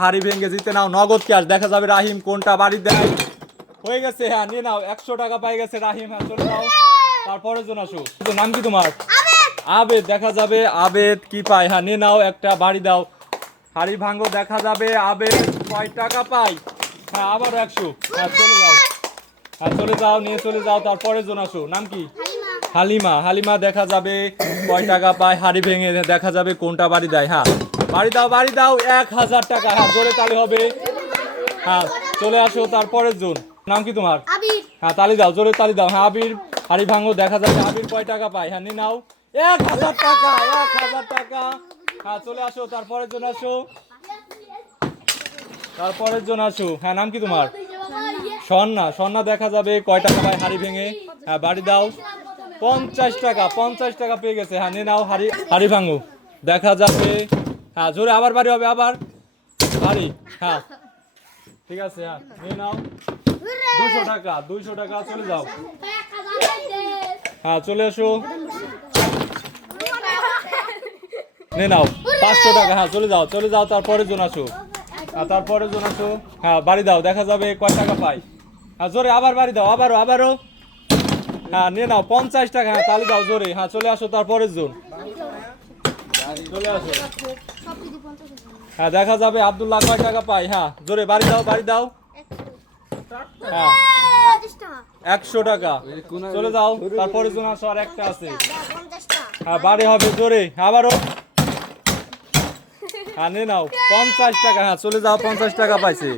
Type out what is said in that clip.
হাড়ি ভেঙে জিতে নাও নগদ ক্যাশ দেখা যাবে রাহিম কোনটা বাড়ি দেয়। হয়ে গেছে হ্যাঁ নিয়ে নাও একশো টাকা পাই গেছে রাহিম হ্যাঁ চলে যাও তারপরের জন আসো। নাম কি তোমার? আবেদ। দেখা যাবে আবেদ কি পায়। হ্যাঁ নিয়ে নাও একটা বাড়ি দাও। হাড়ি ভাঙ্গো দেখা যাবে আবেদ কয় টাকা পাই হ্যাঁ আবার একশো। হ্যাঁ চলে যাও। হ্যাঁ চলে যাও নিয়ে চলে যাও তারপরের জন আসো। নাম কি? হালিমা। হালিমা দেখা যাবে কয় টাকা পায়। হাড়ি ভেঙে দেখা যাবে কোনটা বাড়ি দেয়। হ্যাঁ বাড়ি দাও বাড়ি দাও এক হাজার টাকা। হ্যাঁ জোরে তালি হবে। হ্যাঁ চলে আসো তারপরের জন। নাম কি তোমার? হ্যাঁ তালি দাও জোরে তালি দাও। হ্যাঁ আবির হাড়ি ভাঙো দেখা যাবে আবির কয় টাকা পায়। হ্যাঁ নিয়ে নাও। এক হাজার টাকা এক হাজার টাকা। হ্যাঁ চলে আসো তারপরের জন আসো। তারপরের জন আসো। হ্যাঁ নাম কি তোমার? স্বর্ণা স্বর্ণা দেখা যাবে কয় টাকা পায় হাড়ি ভেঙে। হ্যাঁ বাড়ি দাও। পঞ্চাশ টাকা পঞ্চাশ টাকা পেয়ে গেছে। হ্যাঁ নিয়ে নাও হাড়ি হাড়ি ভাঙো। দেখা যাবে হ্যাঁ জোরে আবার বাড়ি হবে আবার। বাড়ি হ্যাঁ। ঠিক আছে হ্যাঁ নিয়ে নাও। দুশো টাকা দুইশো টাকা চলে যাও। হ্যাঁ চলে এসো। নে নাও। পাঁচশো টাকা হ্যাঁ চলে যাও চলে যাও তারপরে জন আসো। হ্যাঁ তারপরে জন আসো। হ্যাঁ বাড়ি দাও দেখা যাবে কয় টাকা পাই। হ্যাঁ জোরে আবার বাড়ি দাও আবারও আবারও। হ্যাঁ নিয়ে নাও পঞ্চাশ টাকা হ্যাঁ তাহলে দাও জোরে। হ্যাঁ চলে আসো তারপরের জন আসো হ্যাঁ দেখা যাবে। আব্দুল্লাহ কয় টাকা পাই হ্যাঁ জোরে, বাড়ি দাও বাড়ি দাও। হ্যাঁ একশো টাকা। চলে যাও, তারপরে আর একটা আছে। হ্যাঁ বাড়ি হবে জোরে। আবারও। হ্যাঁ নিয়ে নাও, পঞ্চাশ টাকা। হ্যাঁ চলে যাও, পঞ্চাশ টাকা পাইছে।